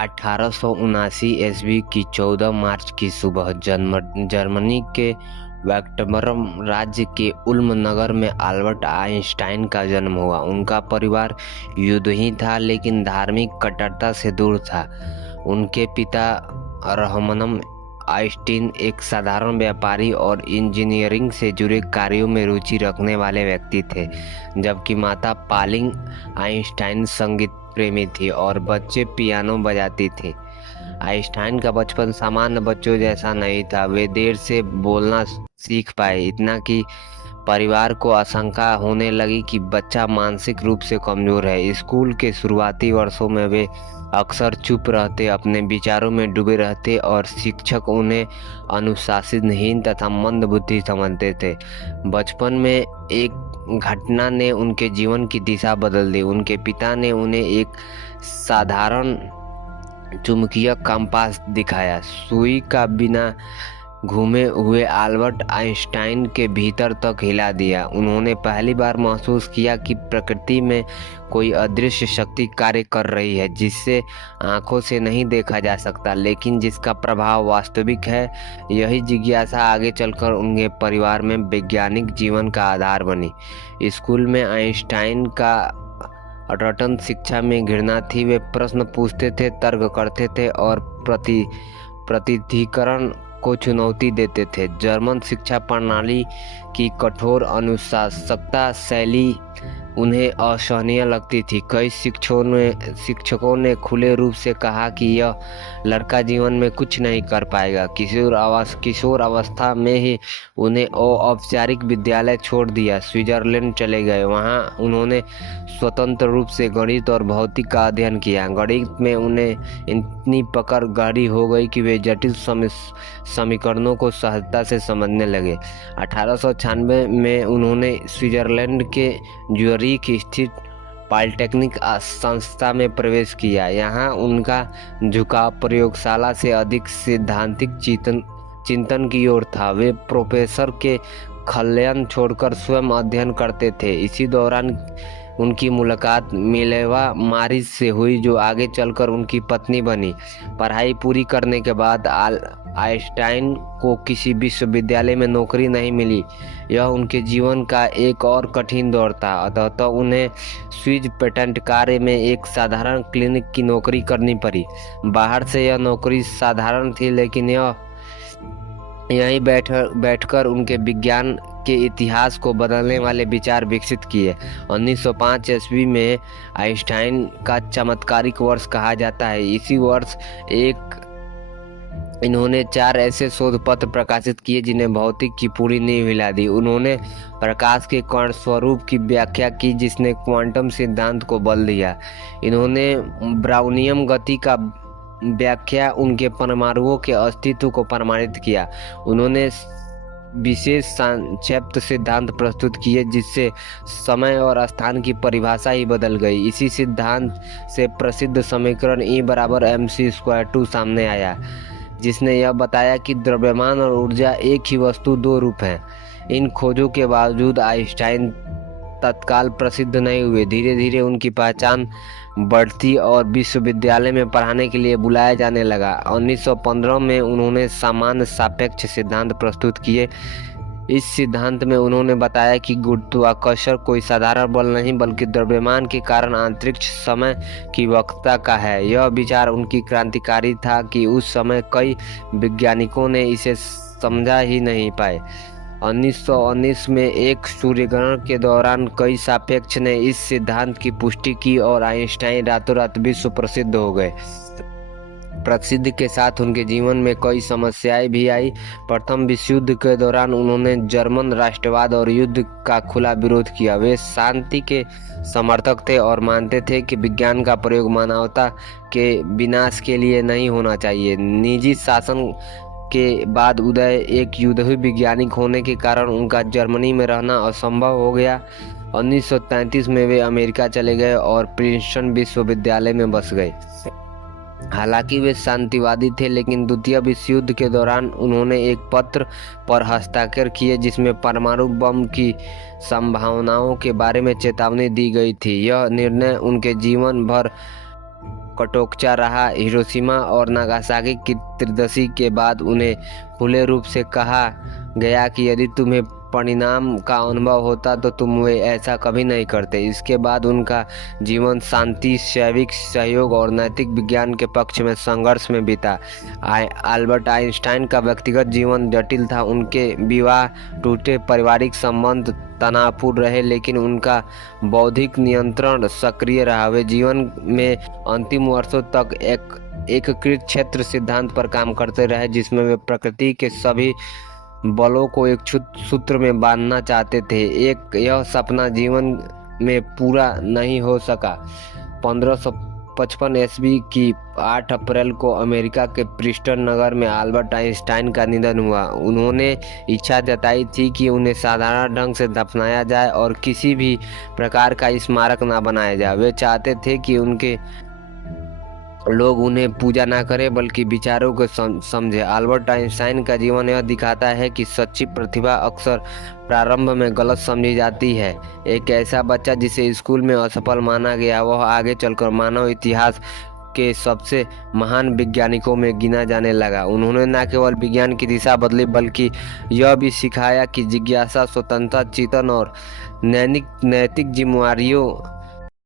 1879 ईस्वी की 14 मार्च की सुबह जर्मनी के वेक्टबर्म राज्य के उल्म नगर में अल्बर्ट आइंस्टाइन का जन्म हुआ। उनका परिवार युद्धही था लेकिन धार्मिक कट्टरता से दूर था। उनके पिता रहमन आइंस्टीन एक साधारण व्यापारी और इंजीनियरिंग से जुड़े कार्यों में रुचि रखने वाले व्यक्ति थे, जबकि माता पॉलिंग आइंस्टाइन संगीत प्रेमी थी और बच्चे पियानो बजाती थी। आइंस्टाइन का बचपन सामान्य बच्चों जैसा नहीं था। वे देर से बोलना सीख पाए, इतना कि परिवार को आशंका होने लगी कि बच्चा मानसिक रूप से कमजोर है। स्कूल के शुरुआती वर्षों में वे अक्सर चुप रहते, अपने विचारों में डूबे रहते और शिक्षक उन्हें अनुशासनहीन तथा मंदबुद्धि समझते थे। बचपन में एक घटना ने उनके जीवन की दिशा बदल दी। उनके पिता ने उन्हें एक साधारण चुंबकीय कंपास दिखाया। सुई का बिना घूमे हुए अल्बर्ट आइंस्टाइन के भीतर तक हिला दिया। उन्होंने पहली बार महसूस किया कि प्रकृति में कोई अदृश्य शक्ति कार्य कर रही है, जिससे आंखों से नहीं देखा जा सकता लेकिन जिसका प्रभाव वास्तविक है। यही जिज्ञासा आगे चलकर उनके परिवार में वैज्ञानिक जीवन का आधार बनी। स्कूल में आइंस्टाइन का रटन शिक्षा में घृणा थी। वे प्रश्न पूछते थे, तर्क करते थे और प्रतिधिकरण को चुनौती देते थे। जर्मन शिक्षा प्रणाली की कठोर अनुशासकता शैली उन्हें असहनीय लगती थी। कई शिक्षकों ने खुले रूप से कहा कि यह लड़का जीवन में कुछ नहीं कर पाएगा। किशोर अवस्था में ही उन्हें औपचारिक विद्यालय छोड़ दिया, स्विट्जरलैंड चले गए। वहां उन्होंने स्वतंत्र रूप से गणित और भौतिक का अध्ययन किया। गणित में उन्हें इतनी पकड़ गहरी हो गई कि वे जटिल समीकरणों को सहजता से समझने लगे। 1896 में उन्होंने स्विट्जरलैंड के ज्यूरिख स्थित पॉलिटेक्निक संस्था में प्रवेश किया। यहाँ उनका झुकाव प्रयोगशाला से अधिक सैद्धांतिक चिंतन की ओर था। वे प्रोफेसर के खलयन छोड़कर स्वयं अध्ययन करते थे। इसी दौरान उनकी मुलाकात मिलेवा मारिस से हुई, जो आगे चलकर उनकी पत्नी बनी। पढ़ाई पूरी करने के बाद आइंस्टाइन को किसी विश्वविद्यालय में नौकरी नहीं मिली। यह उनके जीवन का एक और कठिन दौर था। अतः उन्हें स्विस पेटेंट कार्य में एक साधारण क्लिनिक की नौकरी करनी पड़ी। बाहर से यह नौकरी साधारण थी, लेकिन यहीं बैठकर उनके विज्ञान के इतिहास को बदलने वाले विचार विकसित किए। 1905 ईस्वी में आइंस्टाइन का चमत्कारिक वर्ष कहा जाता है। इसी वर्ष इन्होंने 4 ऐसे शोध पत्र प्रकाशित किए जिन्हें भौतिक की पूरी नींव हिला दी। उन्होंने प्रकाश के कण स्वरूप की व्याख्या की, जिसने क्वांटम सिद्धांत को बल दिया। इन्होंने ब्राउनियम गति का व्याख्या उनके परमाणुओं के अस्तित्व को प्रमाणित किया। उन्होंने विशेष संक्षिप्त सिद्धांत प्रस्तुत किए, जिससे समय और स्थान की परिभाषा ही बदल गई। इसी सिद्धांत से प्रसिद्ध समीकरण E = mc²2 सामने आया, जिसने यह बताया कि द्रव्यमान और ऊर्जा एक ही वस्तु 2 रूप हैं। इन खोजों के बावजूद आइंस्टाइन तत्काल प्रसिद्ध नहीं हुए। धीरे धीरे उनकी पहचान बढ़ती और विश्वविद्यालय में पढ़ाने के लिए बुलाया जाने लगा। 1915 में उन्होंने सामान्य सापेक्ष सिद्धांत प्रस्तुत किए। इस सिद्धांत में उन्होंने बताया कि गुरुत्वाकर्षण कोई साधारण बल नहीं, बल्कि द्रव्यमान के कारण अंतरिक्ष समय की वक्रता का है। यह विचार उनकी क्रांतिकारी था कि उस समय कई वैज्ञानिकों ने इसे समझा ही नहीं पाए। 1919 में एक सूर्यग्रहण के दौरान कई सापेक्ष ने इस सिद्धांत की पुष्टि की और आइंस्टाइन रातों रात विश्व प्रसिद्ध हो गए। प्रसिद्धि के साथ उनके जीवन में कई समस्याएं भी आई। प्रथम विश्व युद्ध के दौरान उन्होंने जर्मन राष्ट्रवाद और युद्ध का खुला विरोध किया। वे शांति के समर्थक थे और मानते थे कि विज्ञान का प्रयोग मानवता के विनाश के लिए नहीं होना चाहिए। निजी शासन के बाद उदय एक युद्धवी वैज्ञानिक होने के कारण उनका जर्मनी में रहना असंभव हो गया। 1933 में वे अमेरिका चले गए और प्रिंसटन विश्वविद्यालय में बस गए। हालांकि वे शांतिवादी थे, लेकिन द्वितीय विश्व युद्ध के दौरान उन्होंने एक पत्र पर हस्ताक्षर किए जिसमें परमाणु बम की संभावनाओं के बारे में चेतावनी दी गई थी। यह निर्णय उनके जीवन भर कटोकचा रहा। हिरोशिमा और नागासाकी की त्रयोदशी के बाद उन्हें खुले रूप से कहा गया कि यदि तुम्हें परिणाम का अनुभव होता तो तुम वे ऐसा कभी नहीं करते। इसके बाद उनका जीवन शांति, शैविक सहयोग और नैतिक विज्ञान के पक्ष में संघर्ष में बीता। अल्बर्ट आइंस्टाइन का व्यक्तिगत जीवन जटिल था। उनके विवाह टूटे, पारिवारिक संबंध तनावपूर्ण रहे, लेकिन उनका बौद्धिक नियंत्रण सक्रिय रहा। वे जीवन में अंतिम वर्षों तक एकीकृत क्षेत्र सिद्धांत पर काम करते रहे, जिसमें वे प्रकृति के सभी बलों को एक सूत्र में बांधना चाहते थे। यह सपना जीवन में पूरा नहीं हो सका। 1555 ईस्वी की 8 अप्रैल को अमेरिका के प्रिंसटन नगर में अल्बर्ट आइंस्टाइन का निधन हुआ। उन्होंने इच्छा जताई थी कि उन्हें साधारण ढंग से दफनाया जाए और किसी भी प्रकार का स्मारक न बनाया जाए। वे चाहते थे कि उनके लोग उन्हें पूजा ना करें बल्कि विचारों को समझे। अल्बर्ट आइंस्टाइन का जीवन यह दिखाता है कि सच्ची प्रतिभा अक्सर प्रारंभ में गलत समझी जाती है। एक ऐसा बच्चा जिसे स्कूल में असफल माना गया, वह आगे चलकर मानव इतिहास के सबसे महान वैज्ञानिकों में गिना जाने लगा। उन्होंने न केवल विज्ञान की दिशा बदली बल्कि यह भी सिखाया कि जिज्ञासा, स्वतंत्रता, चिंतन और नैतिक जिम्मेदारियों